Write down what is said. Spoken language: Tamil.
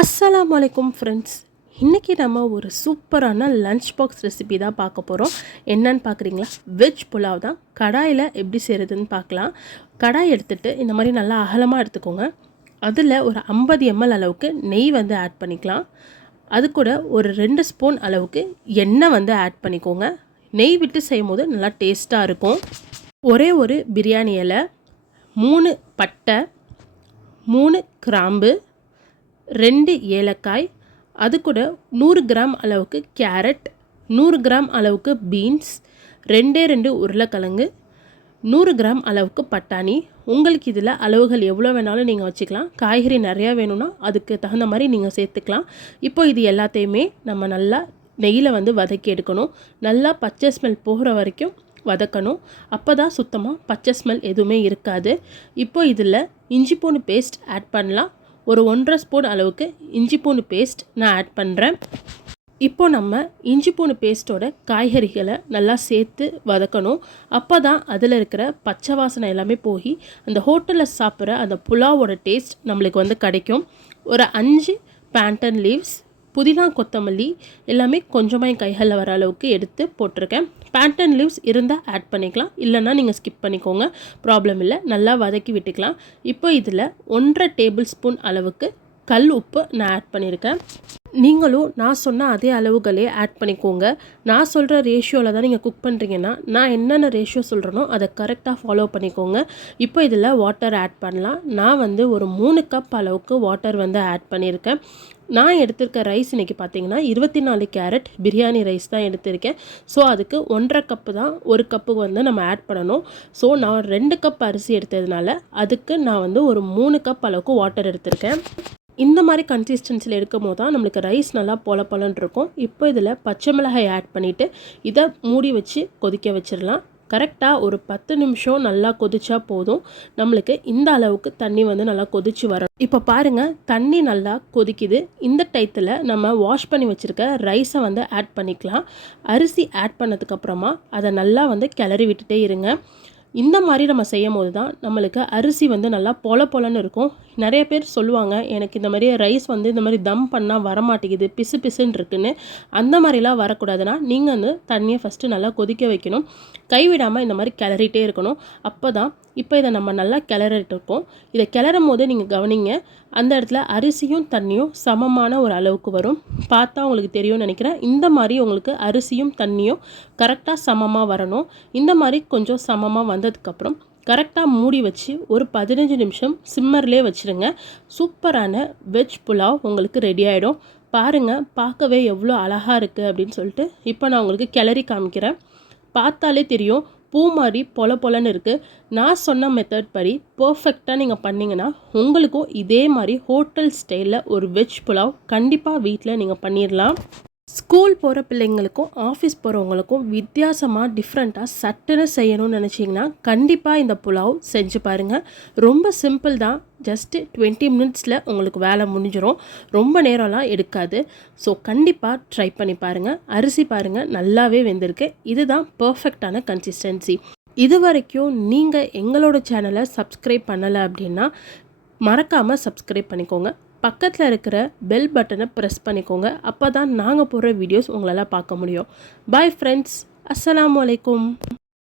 அஸ்ஸலாமு அலைக்கும் ஃப்ரெண்ட்ஸ். இன்றைக்கி நம்ம ஒரு சூப்பரான லன்ச் பாக்ஸ் ரெசிபி தான் பார்க்க போகிறோம். என்னன்னு பார்க்குறீங்களா? வெஜ் புலாவ் தான். கடாயில் எப்படி செய்கிறதுன்னு பார்க்கலாம். கடாய் எடுத்துகிட்டு இந்த மாதிரி நல்லா அகலமாக எடுத்துக்கோங்க. அதில் ஒரு 50 ml அளவுக்கு நெய் வந்து ஆட் பண்ணிக்கலாம். அது கூட ஒரு 2 ஸ்பூன் அளவுக்கு எண்ணெய் வந்து ஆட் பண்ணிக்கோங்க. நெய் விட்டு செய்யும் போது நல்லா டேஸ்ட்டாக இருக்கும். ஒரே ஒரு பிரியாணி இலை, 3 பட்டை, 3 கிராம்பு, 2 ஏலக்காய், அது கூட 100 கிராம் அளவுக்கு கேரட், 100 கிராம் அளவுக்கு பீன்ஸ், 2 உருளைக்கிழங்கு, 100 கிராம் அளவுக்கு பட்டாணி. உங்களுக்கு இதில் அளவுகள் எவ்வளோ வேணாலும் நீங்கள் வச்சுக்கலாம். காய்கறி நிறையா வேணும்னா அதுக்கு தகுந்த மாதிரி நீங்கள் சேர்த்துக்கலாம். இப்போ இது எல்லாத்தையுமே நம்ம நல்லா நெய்யில் வந்து வதக்கி எடுக்கணும். நல்லா பச்சை ஸ்மெல் போகிற வரைக்கும் வதக்கணும். அப்போ தான் சுத்தமாக பச்சை ஸ்மெல் எதுவுமே இருக்காது. இப்போ இதில் இஞ்சி பூண்டு பேஸ்ட் ஆட் பண்ணலாம். ஒரு 1.5 ஸ்பூன் அளவுக்கு இஞ்சி பூண்டு பேஸ்ட் நான் ஆட் பண்ணுறேன். இப்போ நம்ம இஞ்சி பூண்டு பேஸ்ட்டோட காய்கறிகளை நல்லா சேர்த்து வதக்கணும். அப்போ தான் அதில் இருக்கிற பச்சை வாசனை எல்லாமே போய் அந்த ஹோட்டலில் சாப்பிட்ற அந்த புலாவோட டேஸ்ட் நம்மளுக்கு வந்து கிடைக்கும். ஒரு 5 பேண்டன் லீவ்ஸ், புதினா, கொத்தமல்லி எல்லாமே கொஞ்சமாக என் கைகளில் வர அளவுக்கு எடுத்து போட்டிருக்கேன். பேண்டன் லீவ்ஸ் இருந்தால் ஆட் பண்ணிக்கலாம், இல்லைன்னா நீங்கள் ஸ்கிப் பண்ணிக்கோங்க, ப்ராப்ளம் இல்லை. நல்லா வதக்கி விட்டுக்கலாம். இப்போ இதில் 1.5 டேபிள் ஸ்பூன் அளவுக்கு கல் உப்பு நான் ஆட் பண்ணியிருக்கேன். நீங்களும் நான் சொன்ன அதே அளவுகளே ஆட் பண்ணிக்கோங்க. நான் சொல்கிற ரேஷியோவில் தான் நீங்கள் குக் பண்ணுறீங்கன்னா நான் என்னென்ன ரேஷியோ சொல்கிறேனோ அதை கரெக்டாக ஃபாலோ பண்ணிக்கோங்க. இப்போ இதில் வாட்டர் ஆட் பண்ணலாம். நான் வந்து ஒரு 3 கப் அளவுக்கு வாட்டர் வந்து ஆட் பண்ணியிருக்கேன். நான் எடுத்திருக்க ரைஸ் இன்றைக்கி பார்த்தீங்கன்னா 24 கேரட் பிரியாணி ரைஸ் தான் எடுத்திருக்கேன். ஸோ அதுக்கு 1.5 கப்பு தான், 1 கப்புக்கு வந்து நம்ம ஆட் பண்ணணும். ஸோ நான் 2 கப் அரிசி எடுத்ததுனால அதுக்கு நான் வந்து ஒரு 3 கப் அளவுக்கு வாட்டர் எடுத்திருக்கேன். இந்த மாதிரி கன்சிஸ்டன்சியில் எடுக்கும் போது தான் நம்மளுக்கு ரைஸ் நல்லா பொலன்னு இருக்கும். இப்போ இதில் பச்சை மிளகாய் ஆட் பண்ணிவிட்டு இதை மூடி வச்சு கொதிக்க வச்சிடலாம். கரெக்டாக ஒரு 10 நிமிஷம் நல்லா கொதிச்சா போதும். நம்மளுக்கு இந்த அளவுக்கு தண்ணி வந்து நல்லா கொதிச்சு வரும். இப்போ பாருங்கள், தண்ணி நல்லா கொதிக்குது. இந்த டயத்தில் நம்ம வாஷ் பண்ணி வச்சுருக்க ரைஸை வந்து ஆட் பண்ணிக்கலாம். அரிசி ஆட் பண்ணதுக்கப்புறமா அதை நல்லா வந்து கிளறி விட்டுட்டே இருங்க. இந்த மாதிரி நம்ம செய்யும் போது தான் நம்மளுக்கு அரிசி வந்து நல்லா பொலன்னு இருக்கும். நிறைய பேர் சொல்லுவாங்க, எனக்கு இந்த மாதிரி ரைஸ் வந்து இந்த மாதிரி தம் பண்ணால் வரமாட்டேங்குது, பிசு பிசுன்னு இருக்குன்னு. அந்த மாதிரிலாம் வரக்கூடாதுன்னா நீங்கள் வந்து தண்ணியை ஃபஸ்ட்டு நல்லா கொதிக்க வைக்கணும். கைவிடாமல் இந்த மாதிரி கிளறிட்டே இருக்கணும். அப்போ தான் இப்போ இதை நம்ம நல்லா கிளறிட்டு இருக்கோம். இதை கிளறும் போது நீங்கள் கவனிங்க, அந்த இடத்துல அரிசியும் தண்ணியும் சமமான ஒரு அளவுக்கு வரும். பார்த்தா உங்களுக்கு தெரியும்னு நினைக்கிறேன். இந்த மாதிரி உங்களுக்கு அரிசியும் தண்ணியும் கரெக்டாக சமமாக வரணும். இந்த மாதிரி கொஞ்சம் சமமாக வந்ததுக்கப்புறம் கரெக்டாக மூடி வச்சு ஒரு 15 நிமிஷம் சிம்மர்லேயே வச்சுருங்க. சூப்பரான வெஜ் புலாவ் உங்களுக்கு ரெடி ஆகிடும். பாருங்கள், பார்க்கவே எவ்வளோ அழகாக இருக்குது அப்படின்னு சொல்லிட்டு. இப்போ நான் உங்களுக்கு கிளறி காமிக்கிறேன். பார்த்தாலே தெரியும், பூ மாதிரி பொலன்னு இருக்குது. நான் சொன்ன மெத்தட் படி பர்ஃபெக்டாக நீங்கள் பண்ணிங்கன்னா உங்களுக்கும் இதே மாதிரி ஹோட்டல் ஸ்டைலில் ஒரு வெஜ் புலாவ் கண்டிப்பாக வீட்டில் நீங்கள் பண்ணிடலாம். ஸ்கூல் போகிற பிள்ளைங்களுக்கும் ஆஃபீஸ் போகிறவங்களுக்கும் வித்தியாசமாக டிஃப்ரெண்ட்டாக சட்டுன்னு செய்யணும்னு நினச்சிங்கன்னா கண்டிப்பாக இந்த புலாவ் செஞ்சு பாருங்கள். ரொம்ப சிம்பிள் தான். ஜஸ்ட்டு 20 மினிட்ஸில் உங்களுக்கு வேலை முடிஞ்சிடும். ரொம்ப நேரம்லாம் எடுக்காது. ஸோ கண்டிப்பாக ட்ரை பண்ணி பாருங்கள். அரிசி பாருங்கள், நல்லாவே வெந்திருக்கு. இதுதான் பர்ஃபெக்டான கன்சிஸ்டன்சி. இது வரைக்கும் நீங்கள் எங்களோட சேனலை சப்ஸ்கிரைப் பண்ணலை அப்படின்னா மறக்காமல் சப்ஸ்கிரைப் பண்ணிக்கோங்க. பக்கத்தில் இருக்கிற பெல் பட்டனை ப்ரெஸ் பண்ணிக்கோங்க. அப்போ தான் நாங்கள் போடுற வீடியோஸ் உங்களால் பார்க்க முடியும். Bye friends. அஸ்ஸலாமு அலைக்கும்.